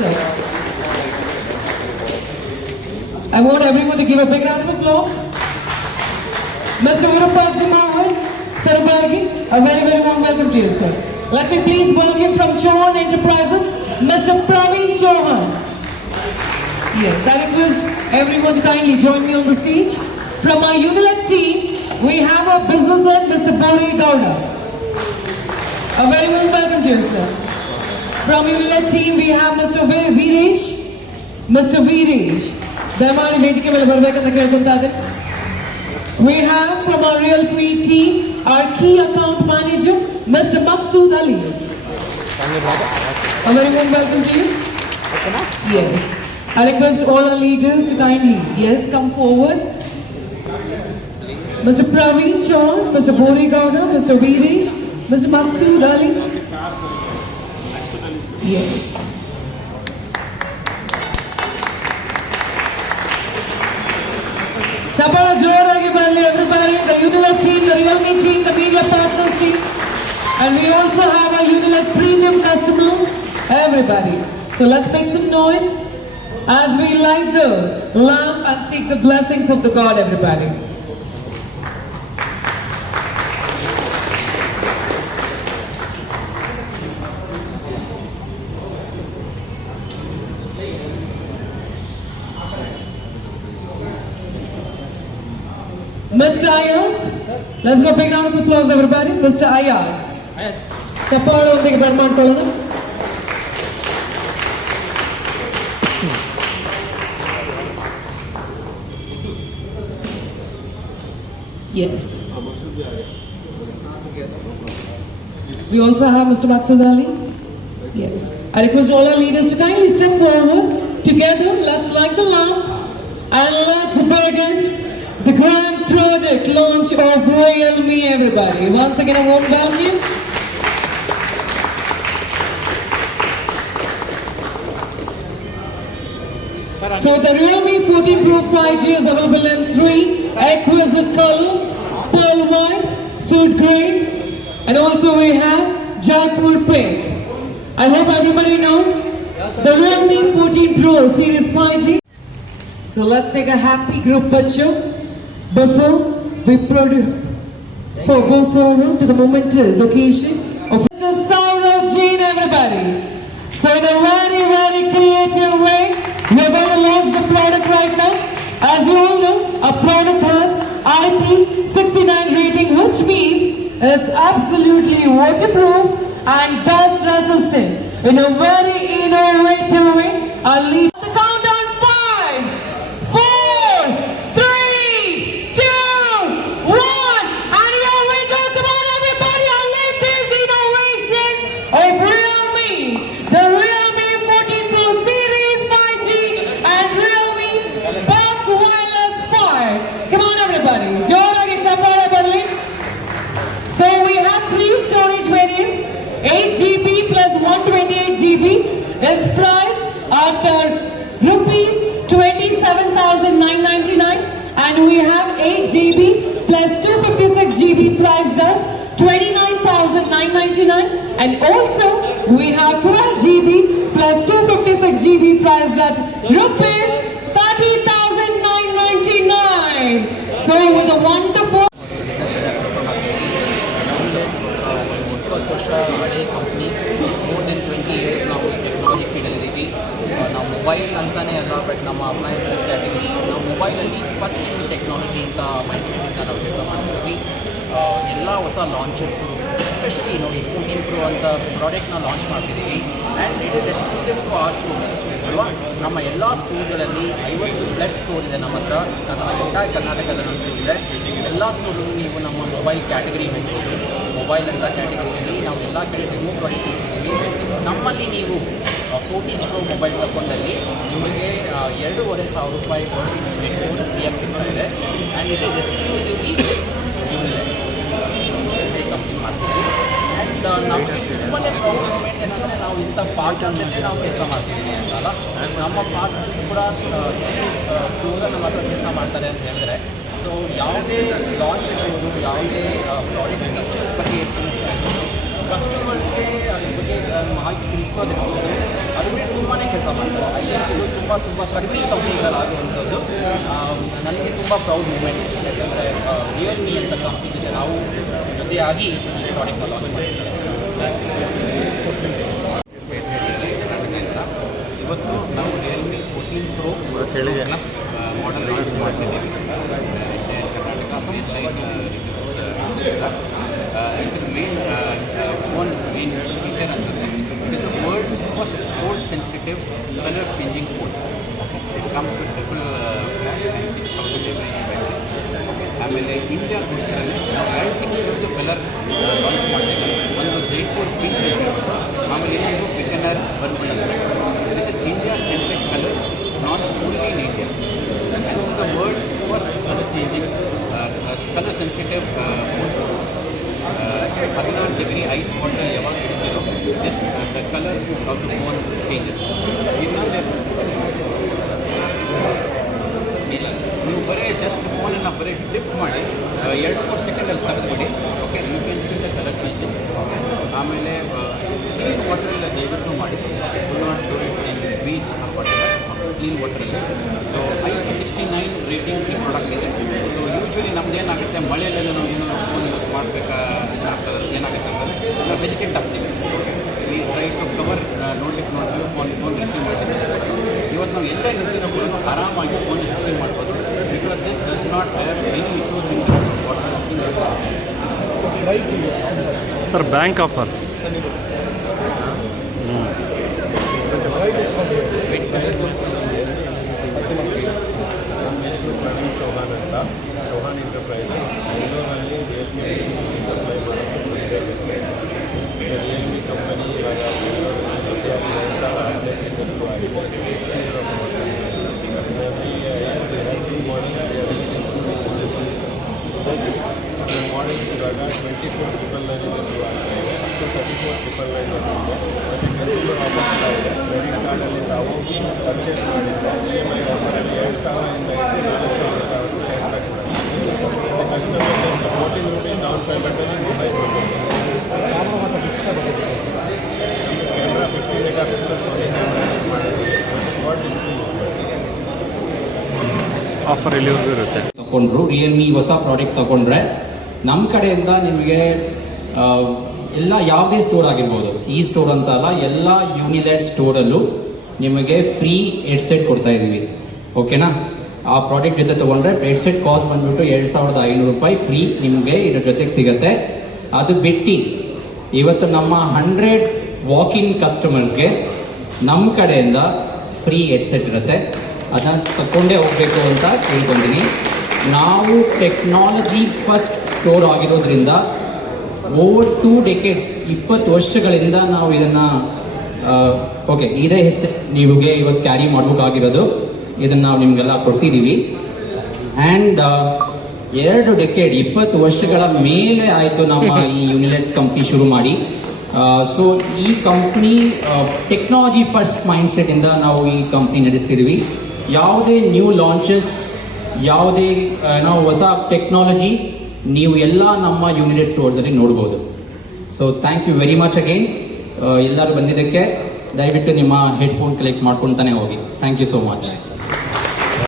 I want everyone to give a big round of applause. Mr. Urupal Simahan, Sarabagi, a very, very warm welcome to you, sir. Let me please welcome from Chauhan Enterprises, Mr. Praveen Chauhan. Yes, I request everyone to kindly join me on the stage. From our Unilet team, we have our business head, Mr. Bori Gowda. A very warm welcome to you, sir. From Unilet team, we have Mr. Vi- Viresh. Mr. Viresh. ದಯಮಾಡಿ ವೇದಿಕೆ ಮೇಲೆ ಬರ್ಬೇಕಂತ ಕೇಳ್ಕೊಂತ ಇದ್ದೀನಿ We have from our Real Pre team, our key account manager, Mr. Maqsood Ali. A very warm welcome to you. Yes. I request all our leaders to kindly, yes, come forward. Mr. Praveen Chauhan, Mr. Bori Gowda, Mr. Viresh, Mr. Maqsood Ali. Yes. ಚಪ್ಪಾಳ ಜೋರಾಗಿ ಬರಲಿ everybody, the Unilet team, the Realme team, the media partners team. And we also have our Unilet premium customers, everybody. So let's make some noise as we light the lamp and seek the blessings of the God, everybody. Mr. Ayaz, let's go big round of applause, everybody. Mr. Ayaz. ಚಪ್ಪಾಳೊಂದಿಗೆ ಬರ್ಮಾಡ್ಕೊಳ್ಳೋಣ Yes. We also have Mr. Maksud Ali. Yes. I request all our leaders to kindly step forward. Together, let's light the lamp and let's begin the grand project launch of Realme, everybody. Once again, a warm welcome. So the Realme 14 Pro 5G is available in three exquisite colors, pearl white, suit green, and also we have Jaipur pink. I hope everybody know the Realme 14 Pro Series 5G. So let's take a happy group picture before we produ- for go forward to the momentous occasion of Mr. Saurav Jain, everybody. So in a very, very creative way, we're going to launch the product right now. As you all know, our product has IP69 rating, which means it's absolutely waterproof and dust resistant. In a very innovative way, our lead GB is priced at uh, rupees 27,999 and we have 8 GB plus 256 GB priced at 29,999 and also we have 12 GB plus 256 GB priced at rupees 30,999. So with a wonderful ಅಂತಲೇ ಅಲ್ಲ but ನಮ್ಮ appliances category ನಾವು ಮೊಬೈಲಲ್ಲಿ first ಇನ್ technology ಅಂತ ಮೈಂಡ್ಸೆಟ್ಟಿಂದ ನಾವು ಕೆಲಸ ಮಾಡ್ತೀವಿ ಎಲ್ಲ ಹೊಸ ಲಾಂಚಸ್ಸು ಎಸ್ಪೆಷಲಿ ನೋಡಿ ಫೋರ್ಟೀನ್ ಪ್ರೋ ಅಂತ ಪ್ರಾಡಕ್ಟ್ನ ಲಾಂಚ್ ಮಾಡ್ತಿದ್ದೀವಿ. And it is exclusive to our stores ಅಲ್ವಾ? ನಮ್ಮ ಎಲ್ಲ ಸ್ಕೂಲ್ಗಳಲ್ಲಿ ಐವತ್ತು ಪ್ಲಸ್ ಸ್ಟೋರ್ ಇದೆ ನಮ್ಮ ಹತ್ರ. ಎಂಟೈರ್ ಕರ್ನಾಟಕದ ನಮ್ಮ ಸ್ಟೋರ್ ಇದೆ. ಎಲ್ಲ ಸ್ಟೋರಲ್ಲೂ ನೀವು ನಮ್ಮ ಮೊಬೈಲ್ ಕ್ಯಾಟಗರಿ ಹೋಗ್ಬೋದು ಮೊಬೈಲ್ ಅಂತ ಕ್ಯಾಟಗರಿಯಲ್ಲಿ ನಾವು ಎಲ್ಲ ಕಡೆ ಡೆಮೋ ಪ್ರಾಡಕ್ಟ್ ಕೊಡ್ತಿದ್ದೀವಿ ನಮ್ಮಲ್ಲಿ ನೀವು ಫೋರ್ಟೀನ್ ಪ್ರೋ ಮೊಬೈಲ್ ತಗೊಂಡಲ್ಲಿ ನಿಮಗೆ ಎರಡೂವರೆ ಸಾವಿರ ರೂಪಾಯಿ ಹೆಡ್ಫೋನ್ ಫ್ರೀಯಾಗಿ ಸಿಗ್ತಾ ಇದೆ. ಆ್ಯಂಡ್ ಇದು ಎಕ್ಸ್ಕ್ಲೂಸಿವ್ಲಿ ಒಂದೇ ಕಂಪ್ಲೀಟ್ ಮಾಡ್ತೀವಿ. ಆ್ಯಂಡ್ ನಮಗೆ ತುಂಬನೇ ಪ್ರೌಡ್ ಏನಂದರೆ ನಾವು ಇಂಥ ಪಾರ್ಟ್ ಜೊತೆ ನಾವು ಕೆಲಸ ಮಾಡ್ತಿದ್ದೀವಿ ಅಂತಲ್ಲ. ನಮ್ಮ ಪಾರ್ಟ್ನರ್ಸ್ ಕೂಡ ಎಷ್ಟು ಕ್ಲೋಸಾಗಿ ನಮ್ಮ ಹತ್ರ ಕೆಲಸ ಮಾಡ್ತಾರೆ ಅಂತ ಹೇಳಿದ್ರೆ. ಸೊ ಯಾವುದೇ ಲಾಂಚ್ ಇರ್ಬೋದು ಯಾವುದೇ ಪ್ರಾಡಕ್ಟ್ ಫೀಚರ್ಸ್ ಬಗ್ಗೆ ಎಕ್ಸ್ಪ್ಲನೇಷನ್ ಇರ್ಬೋದು ಕಸ್ಟಮರ್ಸ್ಗೆ ಅದ್ರ ಬಗ್ಗೆ ಮಾಹಿತಿ ತಿಳಿಸ್ಕೋದಿರ್ಬೋದು ಅದು ಬಿಟ್ಟು ತುಂಬಾ ಕೆಲಸ ಮಾಡ್ತಾರೆ ಐ ಥಿಂಕ್ ಇದು ತುಂಬ ತುಂಬ ಕಡಿಮೆ ಕಂಪ್ನಿಗಳಾಗುವಂಥದ್ದು ನನಗೆ ತುಂಬ ಪ್ರೌಡ್ ಮೂಮೆಂಟ್ ಯಾಕಂದರೆ ರಿಯಲ್ಮಿ ಅಂತ ಕಂಪ್ನಿ ಜೊತೆ ನಾವು ಜೊತೆಯಾಗಿ ಈ ಪ್ರಾಡಕ್ಟ್ನ ಲಾಂಚ್ ಮಾಡಿದ್ದಾರೆ ಇವತ್ತು ನಾವು Realme fourteen pro plus model launch ಮಾಡ್ತಿದ್ದೀವಿ Karnataka main main cold sensitive colour changing phone it comes with triple flash and six thousand M H battery ಆಮೇಲೆ ಇಂಡಿಯಾಗೋಸ್ಕರನೇ ನಾವು ಎರಡು ಎಕ್ಸ್ಕ್ಲೂಸಿವ್ ಕಲರ್ ಲಾಂಚ್ ಮಾಡ್ತೀವಿ ಒಂದು ಜೈಪುರ್ ಪಿಂಕ್ ಆಮೇಲೆ ಇನ್ನೊಂದು ಬಿಕನರ್ ಬರ್ಬಲ್ ಅಂತ this is India centric colour non only in India this is the world first colour changing colour sensitive ಹದಿನಾರು degree ice water ಯಾವಾಗ ಇಡ್ತೀರೋ this the colour of the phone changes ಇನ್ನೊಂದು ಇಲ್ಲ ನೀವು ಬರೀ ಜಸ್ಟ್ ಫೋನನ್ನು ಬರೀ ಡಿಪ್ ಮಾಡಿ ಎರಡು, ಮೂರು ಸೆಕೆಂಡಲ್ಲಿ ತೆಗೆದುಬಿಡಿ. Okay you can see the colour change okay ಆಮೇಲೆ ಕ್ಲೀನ್ ವಾಟ್ರಲ್ಲಿ ದಯವಿಟ್ಟು ಮಾಡಿ. Not beach water clean ವಾಟ್ರಲ್ಲಿ so I two sixty nine rating ಈ ಪ್ರಾಡಕ್ಟ್ ಇದೆ. ಸೊ ಯೂಶ್ವಲಿ ನಮ್ದು ಏನಾಗುತ್ತೆ, ಮಳೆಯಲ್ಲೆಲ್ಲ ನಾವು ಏನೋ ಫೋನ್ ಯೂಸ್ ಮಾಡಬೇಕಾ ಇದಾಗ್ತದೆ ಏನಾಗುತ್ತೆ ಅಂದರೆ ನಾವು ಹೆಜಿಟೇಟ್ ಆಗ್ತೀವಿ ಓಕೆ ಈ ಟ್ರೈ ಟು ಕವರ್ ನೋಡ್ಲಿಕ್ಕೆ ನೋಡ್ತೀವಿ ಫೋನ್ ಫೋನ್ ರಿಸೀವ್ ಮಾಡ್ತೀವಿ ಇವತ್ತು ನಾವು ಎಲ್ಲೇ ನಿಂತಿರೋ ಕೂಡ ಆರಾಮಾಗಿ ಫೋನ್ ರಿಸೀವ್ ಮಾಡ್ಬೋದು. Because this does not have any issues in terms of water sir bank offer ನಮ್ಮ ಹೆಸರು ಪ್ರವೀಣ್ ಚೌಹಾನ್ ಅಂತ ಚೌಹಾನ್ ಎಂಟರ್ಪ್ರೈಸಸ್ ಬೆಂಗಳೂರಲ್ಲಿ ರಿಯಲ್ಮಿ ಡಿಸ್ಟ್ರಿಬ್ಯೂಷನ್ ಸಪ್ಲೈ ಮಾಡೋದು ಒಂದೇ ವೆಬ್ಸೈಟ್ ರಿಯಲ್ಮಿ ಕಂಪನಿ ಇವಾಗ ಬೆಂಗಳೂರಲ್ಲಿ ಜೊತೆಯಾಗಿ ಎರಡು ಸಾವಿರದ ಹದಿನೈದರಿಂದ ಶುರುವಾಗಿದೆ ಸಿಕ್ಸ್ಟಿ ಇರೋ ಅದರಲ್ಲಿ ವೆರೈಟಿ ಮಾಡೆಲ್ಸ್ ಮಾಡೆಲ್ಸ್ ಇವಾಗ ಟ್ವೆಂಟಿ ಫೋರ್ ಟ್ರಿಪಲ್ ನೈನಿಂದ ಶುರು ಆಗ್ತಾ ಇದೆ ಅಪ್ ಟು ತರ್ಟಿ ಇದೆ ಆಫರ್ ಇದೆ ಕ್ರೆಡಿಟ್ ಕಾರ್ಡಲ್ಲಿ ತಾವು ಪರ್ಚೇಸ್ ಎರಡು ಸಾವಿರದಿಂದ rupees down ಪೇಮೆಂಟಲ್ಲಿ camera fifty mega camera use ಮಾಡಿದ್ವಿ ಆಫರ್ ಎಲ್ಲಿವರೆಗೂ ಇರುತ್ತೆ? ತಗೊಂಡ್ರು ರಿಯಲ್ಮಿ ಹೊಸ ಪ್ರಾಡಕ್ಟ್ ತಗೊಂಡ್ರೆ ನಮ್ಮ ಕಡೆಯಿಂದ ನಿಮಗೆ ಎಲ್ಲ ಯಾವುದೇ ಸ್ಟೋರ್ ಆಗಿರ್ಬೋದು, ಈ ಸ್ಟೋರ್ ಅಂತ ಅಲ್ಲ, ಎಲ್ಲ ಯೂನಿಲೈಟ್ ಸ್ಟೋರಲ್ಲೂ ನಿಮಗೆ ಫ್ರೀ ಹೆಡ್ಸೆಟ್ ಕೊಡ್ತಾ ಇದ್ದೀವಿ. ಓಕೆನಾ ಆ ಪ್ರಾಡಕ್ಟ್ ಜೊತೆ ತೊಗೊಂಡ್ರೆ ಹೆಡ್ಸೆಟ್ ಕಾಸ್ಟ್ ಬಂದ್ಬಿಟ್ಟು ಎರಡು ಸಾವಿರದ ಐನೂರು ರೂಪಾಯಿ ಫ್ರೀ ನಿಮಗೆ ಇದ್ರ ಜೊತೆಗೆ ಸಿಗುತ್ತೆ. ಅದು ಬಿಟ್ಟು, ಇವತ್ತು ನಮ್ಮ ಹಂಡ್ರೆಡ್ ವಾಕಿಂಗ್ ಕಸ್ಟಮರ್ಸ್ಗೆ ನಮ್ಮ ಕಡೆಯಿಂದ ಫ್ರೀ ಹೆಡ್ಸೆಟ್ ಇರುತ್ತೆ. ಅದನ್ನು ತಗೊಂಡೇ ಹೋಗಬೇಕು ಅಂತ ತಿಳ್ಕೊಂಡಿದ್ದೀನಿ ನಾವು ಟೆಕ್ನಾಲಜಿ ಫಸ್ಟ್ ಸ್ಟೋರ್ ಆಗಿರೋದ್ರಿಂದ ಓವರ್ ಟೂ ಡೆಕೆಡ್ಸ್ ಇಪ್ಪತ್ತು ವರ್ಷಗಳಿಂದ ನಾವು ಇದನ್ನು ಓಕೆ ಇದೇ ಹೆಸರು ನೀವುಗೆ ಇವತ್ತು ಕ್ಯಾರಿ ಮಾಡಬೇಕಾಗಿರೋದು. ಇದನ್ನು ನಾವು ನಿಮಗೆಲ್ಲ ಕೊಡ್ತಿದ್ದೀವಿ. ಆ್ಯಂಡ್ ಎರಡು ಡೆಕೆಡ್ ಇಪ್ಪತ್ತು ವರ್ಷಗಳ ಮೇಲೆ ಆಯಿತು ನಮ್ಮ ಈ ಯುನಿಲೆಟ್ ಕಂಪ್ನಿ ಶುರು ಮಾಡಿ. ಸೊ ಈ ಕಂಪ್ನಿ ಟೆಕ್ನಾಲಜಿ ಫಸ್ಟ್ ಮೈಂಡ್ಸೆಟ್ಟಿಂದ ನಾವು ಈ ಕಂಪ್ನಿ ನಡೆಸ್ತಿದ್ದೀವಿ. ಯಾವುದೇ ನ್ಯೂ ಲಾಂಚಸ್ ಯಾವುದೇ ನಾವು ಹೊಸ ಟೆಕ್ನಾಲಜಿ ನೀವು ಎಲ್ಲ ನಮ್ಮ ಯುನಿಟೆಡ್ ಸ್ಟೋರ್ಸಲ್ಲಿ ನೋಡ್ಬೋದು. So thank you very much again ಎಲ್ಲರೂ ಬಂದಿದ್ದಕ್ಕೆ ದಯವಿಟ್ಟು ನಿಮ್ಮ ಹೆಡ್ಫೋನ್ ಕಲೆಕ್ಟ್ ಮಾಡ್ಕೊತಾನೆ ಹೋಗಿ. Thank you so much